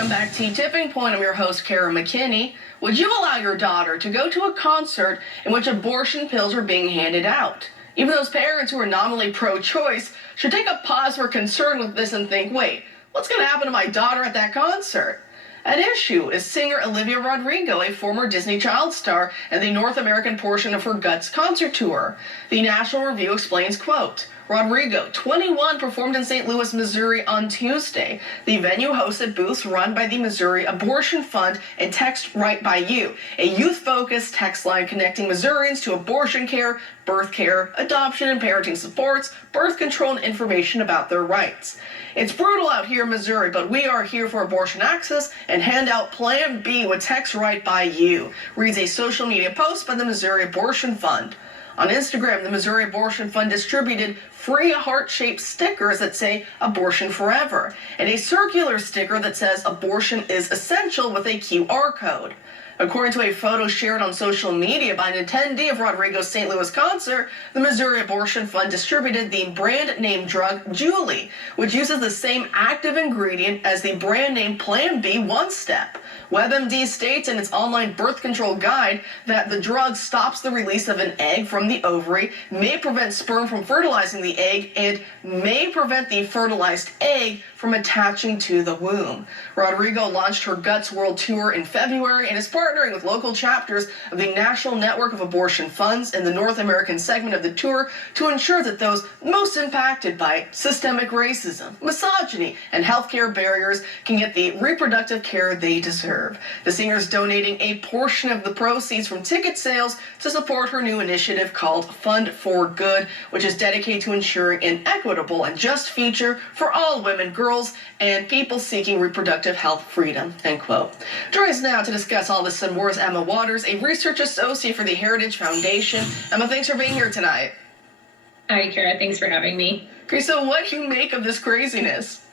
Welcome back to Tipping Point. I'm your host, Kara McKinney. Would you allow your daughter to go to a concert in which abortion pills are being handed out? Even those parents who are nominally pro-choice should take a pause for concern with this and think, wait, what's going to happen to my daughter at that concert? At issue is singer Olivia Rodrigo, a former Disney child star, and the North American portion of her Guts concert tour. The National Review explains, quote, Rodrigo, 21, performed in St. Louis, Missouri on Tuesday. The venue hosted booths run by the Missouri Abortion Fund and Text Right By You, a youth-focused text line connecting Missourians to abortion care, birth care, adoption and parenting supports, birth control, and information about their rights. It's brutal out here in Missouri, but we are here for abortion access and hand out Plan B with Text Right By You, reads a social media post by the Missouri Abortion Fund. On Instagram, the Missouri Abortion Fund distributed free heart-shaped stickers that say Abortion Forever and a circular sticker that says Abortion is Essential with a QR code. According to a photo shared on social media by an attendee of Rodrigo's St. Louis concert, the Missouri Abortion Fund distributed the brand name drug Julie, which uses the same active ingredient as the brand name Plan B One Step. WebMD states in its online birth control guide that the drug stops the release of an egg from the ovary, may prevent sperm from fertilizing the egg, and may prevent the fertilized egg from attaching to the womb. Rodrigo launched her Guts World Tour in February and is partnering with local chapters of the National Network of Abortion Funds in the North American segment of the tour to ensure that those most impacted by systemic racism, misogyny, and healthcare barriers can get the reproductive care they deserve. The singer is donating a portion of the proceeds from ticket sales to support her new initiative called Fund for Good, which is dedicated to ensuring an equitable and just future for all women, girls, and people seeking reproductive health freedom, end quote. Joining us now to discuss all this and more is Emma Waters, a research associate for the Heritage Foundation. Emma, thanks for being here tonight. Hi, Kara. Thanks for having me. Okay, so what do you make of this craziness?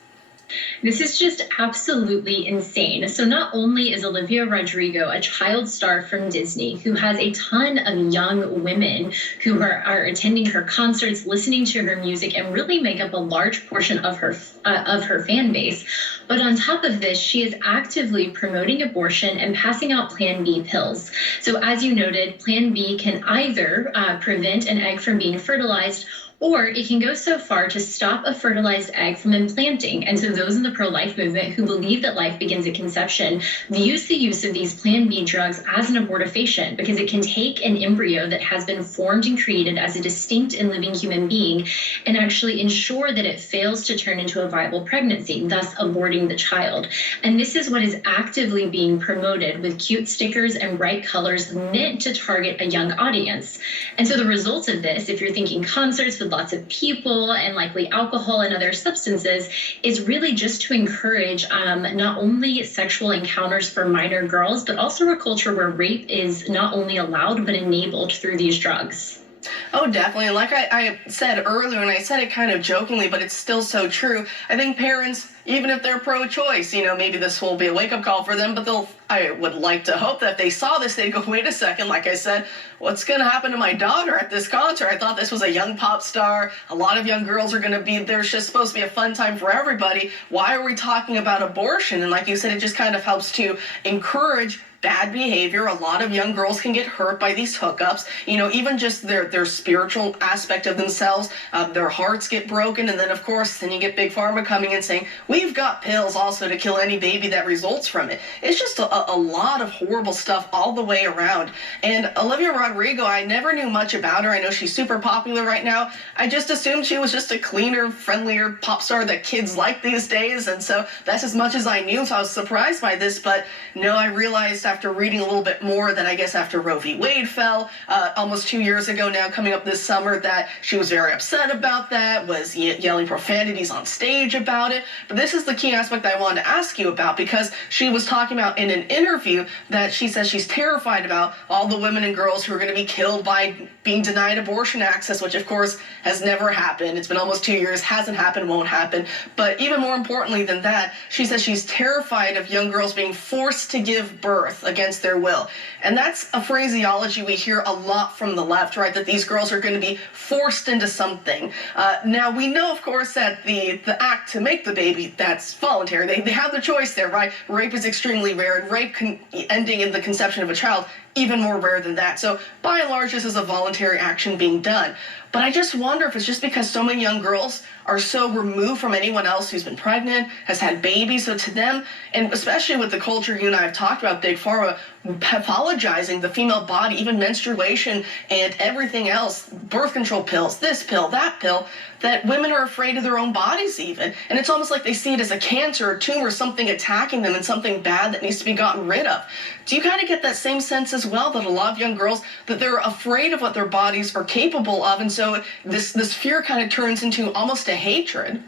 This is just absolutely insane. So not only is Olivia Rodrigo a child star from Disney who has a ton of young women who are attending her concerts, listening to her music, and really make up a large portion of her fan base, but on top of this, she is actively promoting abortion and passing out Plan B pills. So as you noted, Plan B can either prevent an egg from being fertilized, or it can go so far to stop a fertilized egg from implanting. And so those in the pro-life movement who believe that life begins at conception views the use of these Plan B drugs as an abortifacient because it can take an embryo that has been formed and created as a distinct and living human being and actually ensure that it fails to turn into a viable pregnancy, thus aborting the child. And this is what is actively being promoted with cute stickers and bright colors meant to target a young audience. And so the results of this, if you're thinking concerts with lots of people and likely alcohol and other substances, is really just to encourage not only sexual encounters for minor girls, but also a culture where rape is not only allowed, but enabled through these drugs. Oh, definitely. Like I said earlier, and I said it kind of jokingly, but it's still so true. I think parents, even if they're pro-choice, maybe this will be a wake-up call for them, but I would like to hope that if they saw this, they'd go, wait a second, like I said, what's going to happen to my daughter at this concert? I thought this was a young pop star. A lot of young girls are going to be there. It's just supposed to be a fun time for everybody. Why are we talking about abortion? And like you said, it just kind of helps to encourage bad behavior. A lot of young girls can get hurt by these hookups, even just their spiritual aspect of themselves, their hearts get broken. And then of course, then you get Big Pharma coming in saying, we've got pills also to kill any baby that results from it. It's just a lot of horrible stuff all the way around. And Olivia Rodrigo, I never knew much about her. I know she's super popular right now. I just assumed she was just a cleaner, friendlier pop star that kids like these days. And so that's as much as I knew. So I was surprised by this, but no, I realized after reading a little bit more that I guess after Roe v. Wade fell almost 2 years ago now, coming up this summer, that she was very upset about that, was yelling profanities on stage about it. But this is the key aspect I wanted to ask you about, because she was talking about in an interview that she says she's terrified about all the women and girls who are going to be killed by being denied abortion access, which of course has never happened. It's been almost 2 years, hasn't happened, won't happen. But even more importantly than that, she says she's terrified of young girls being forced to give birth birth against their will. And that's a phraseology we hear a lot from the left, right? That these girls are going to be forced into something. Now, we know, of course, that the act to make the baby, that's voluntary. They have the choice there, right? Rape is extremely rare, and rape ending in the conception of a child, even more rare than that. So by and large, this is a voluntary action being done. But I just wonder if it's just because so many young girls are so removed from anyone else who's been pregnant, has had babies. So to them, and especially with the culture you and I have talked about, Big Pharma, pathologizing the female body, even menstruation and everything else, birth control pills, this pill, that pill, that women are afraid of their own bodies even. And it's almost like they see it as a cancer, a tumor, something attacking them and something bad that needs to be gotten rid of. Do you kind of get that same sense as well, that a lot of young girls, that they're afraid of what their bodies are capable of, and so this fear kind of turns into almost a hatred?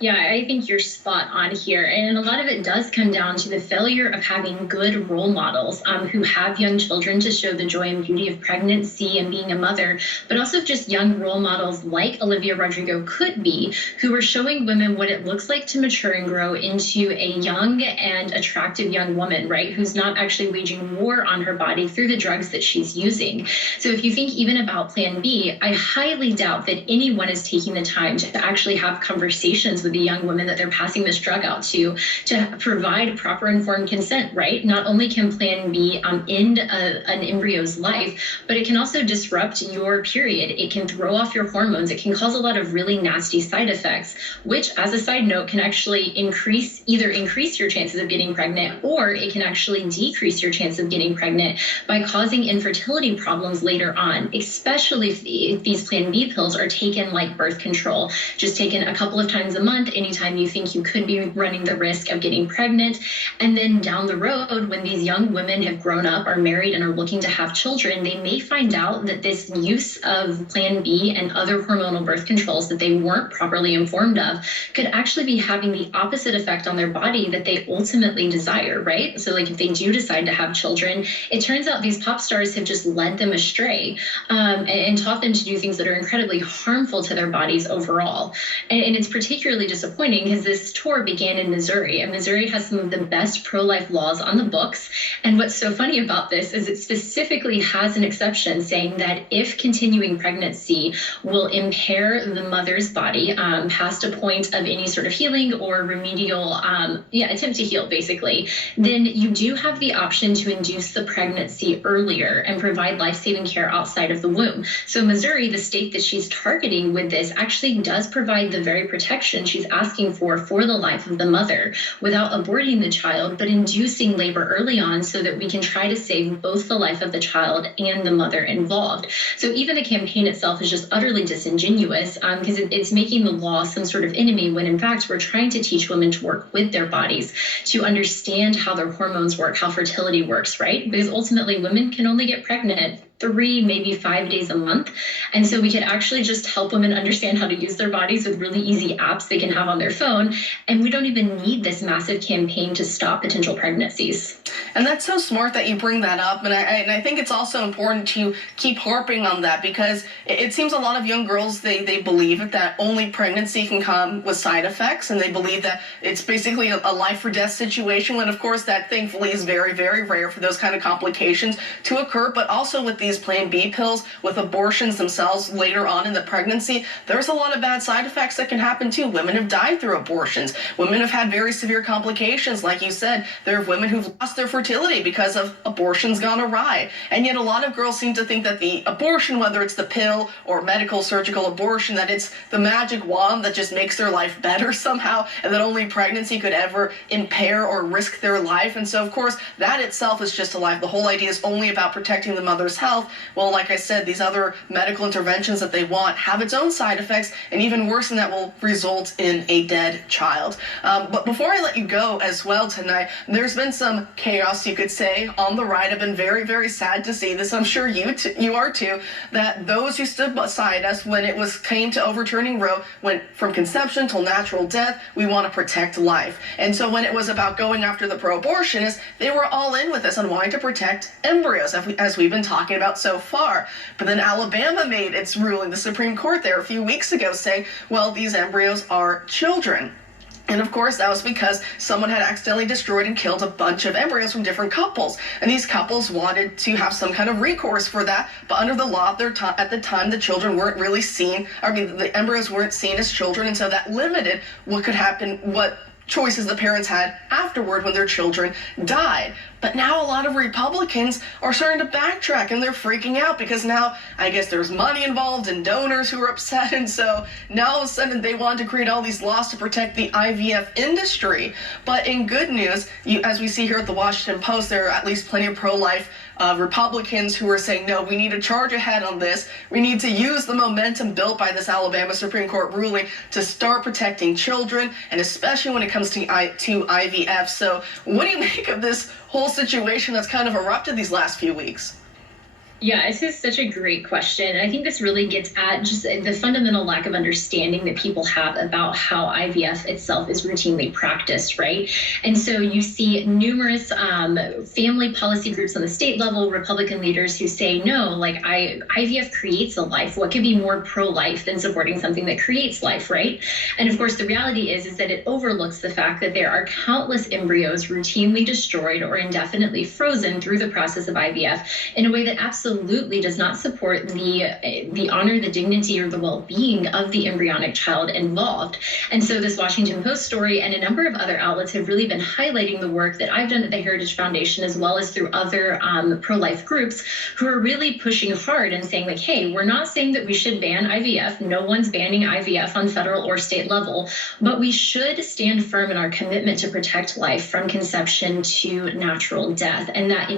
Yeah, I think you're spot on here. And a lot of it does come down to the failure of having good role models who have young children to show the joy and beauty of pregnancy and being a mother, but also just young role models like Olivia Rodrigo could be, who are showing women what it looks like to mature and grow into a young and attractive young woman, right? Who's not actually waging war on her body through the drugs that she's using. So if you think even about Plan B, I highly doubt that anyone is taking the time to actually have conversations with the young women that they're passing this drug out to provide proper informed consent, right? Not only can Plan B end an embryo's life, but it can also disrupt your period. It can throw off your hormones. It can cause a lot of really nasty side effects, which, as a side note, can actually either increase your chances of getting pregnant, or it can actually decrease your chance of getting pregnant by causing infertility problems later on, especially if these Plan B pills are taken like birth control, just taken a couple of times a month, anytime you think you could be running the risk of getting pregnant. And then down the road, when these young women have grown up, are married, and are looking to have children, they may find out that this use of Plan B and other hormonal birth controls that they weren't properly informed of could actually be having the opposite effect on their body that they ultimately desire, right? So like if they do decide to have children, it turns out these pop stars have just led them astray and taught them to do things that are incredibly harmful to their bodies overall. And it's particularly disappointing because this tour began in Missouri, and Missouri has some of the best pro-life laws on the books. And what's so funny about this is it specifically has an exception saying that if continuing pregnancy will impair the mother's body past a point of any sort of healing or remedial attempt to heal, basically, then you do have the option to induce the pregnancy earlier and provide life-saving care outside of the womb. So Missouri, the state that she's targeting with this, actually does provide the very protection she's asking for the life of the mother without aborting the child, but inducing labor early on so that we can try to save both the life of the child and the mother involved. So even the campaign itself is just utterly disingenuous because it's making the law some sort of enemy, when in fact we're trying to teach women to work with their bodies, to understand how their hormones work, how fertility works, right? Because ultimately women can only get pregnant 3, maybe 5 days a month. And so we could actually just help women understand how to use their bodies with really easy apps they can have on their phone. And we don't even need this massive campaign to stop potential pregnancies. And that's so smart that you bring that up. And I think it's also important to keep harping on that, because it seems a lot of young girls, they believe that only pregnancy can come with side effects. And they believe that it's basically a life or death situation, when of course that thankfully is very, very rare for those kind of complications to occur. But also with these Plan B pills, with abortions themselves later on in the pregnancy, there's a lot of bad side effects that can happen too. Women have died through abortions. Women have had very severe complications. Like you said, there are women who've lost their fertility because of abortions gone awry. And yet a lot of girls seem to think that the abortion, whether it's the pill or medical surgical abortion, that it's the magic wand that just makes their life better somehow, and that only pregnancy could ever impair or risk their life. And so of course that itself is just a lie. The whole idea is only about protecting the mother's health. Well, like I said, these other medical interventions that they want have its own side effects, and even worse than that, will result in a dead child. But before I let you go as well tonight, there's been some chaos, you could say, on the right. I've been very, very sad to see this. I'm sure you are too, that those who stood beside us when it came to overturning Roe went from conception till natural death. We want to protect life. And so when it was about going after the pro-abortionists, they were all in with us on wanting to protect embryos, as we've been talking about so far. But then Alabama made its ruling, the Supreme Court there a few weeks ago, saying, well, these embryos are children. And of course, that was because someone had accidentally destroyed and killed a bunch of embryos from different couples. And these couples wanted to have some kind of recourse for that. But under the law at the time, the children weren't really seen. The embryos weren't seen as children. And so that limited what could happen, what choices the parents had afterward when their children died. But now a lot of Republicans are starting to backtrack, and they're freaking out because now I guess there's money involved and donors who are upset. And so now all of a sudden they want to create all these laws to protect the IVF industry. But in good news, as we see here at the Washington Post, there are at least plenty of pro-life Republicans who are saying, no, we need to charge ahead on this. We need to use the momentum built by this Alabama Supreme Court ruling to start protecting children, and especially when it comes to IVF. So what do you make of this whole situation that's kind of erupted these last few weeks? Yeah, this is such a great question. I think this really gets at just the fundamental lack of understanding that people have about how IVF itself is routinely practiced, right? And so you see numerous family policy groups on the state level, Republican leaders who say, no, like IVF creates a life. What could be more pro-life than supporting something that creates life, right? And of course, the reality is that it overlooks the fact that there are countless embryos routinely destroyed or indefinitely frozen through the process of IVF in a way that absolutely does not support the honor, the dignity, or the well-being of the embryonic child involved. And so this Washington Post story and a number of other outlets have really been highlighting the work that I've done at the Heritage Foundation, as well as through other pro-life groups who are really pushing hard and saying, like, hey, we're not saying that we should ban IVF. No one's banning IVF on federal or state level, but we should stand firm in our commitment to protect life from conception to natural death. And that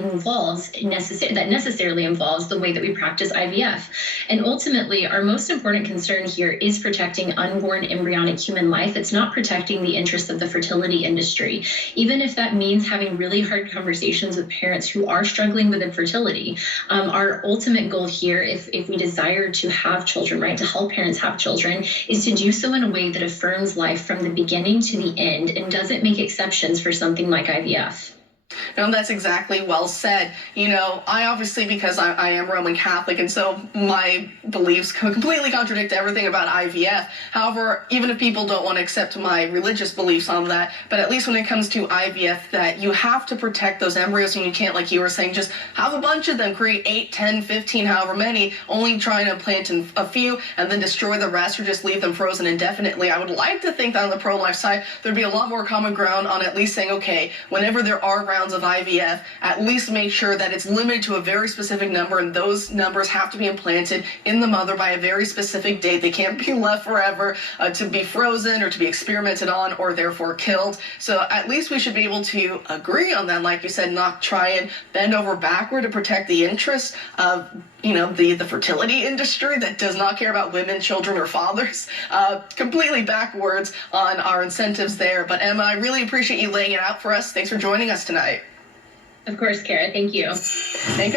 necessarily involves the way that we practice IVF. And ultimately, our most important concern here is protecting unborn embryonic human life. It's not protecting the interests of the fertility industry, even if that means having really hard conversations with parents who are struggling with infertility. Our ultimate goal here, if we desire to have children, right, to help parents have children, is to do so in a way that affirms life from the beginning to the end and doesn't make exceptions for something like IVF. No, that's exactly well said. You know, I obviously, because I am Roman Catholic, and so my beliefs completely contradict everything about IVF. However, even if people don't want to accept my religious beliefs on that, but at least when it comes to IVF, that you have to protect those embryos, and you can't, like you were saying, just have a bunch of them, create 8, 10, 15, however many, only trying to plant in a few and then destroy the rest or just leave them frozen indefinitely. I would like to think that on the pro-life side, there'd be a lot more common ground on at least saying, okay, whenever there are rounds of IVF, at least make sure that it's limited to a very specific number, and those numbers have to be implanted in the mother by a very specific date. They can't be left forever to be frozen or to be experimented on or therefore killed. So at least we should be able to agree on that, like you said, not try and bend over backward to protect the interests of, you know, the fertility industry that does not care about women, children, or fathers. Completely backwards on our incentives there. But Emma, I really appreciate you laying it out for us. Thanks for joining us tonight. Of course, Kara. Thank you. Thank you.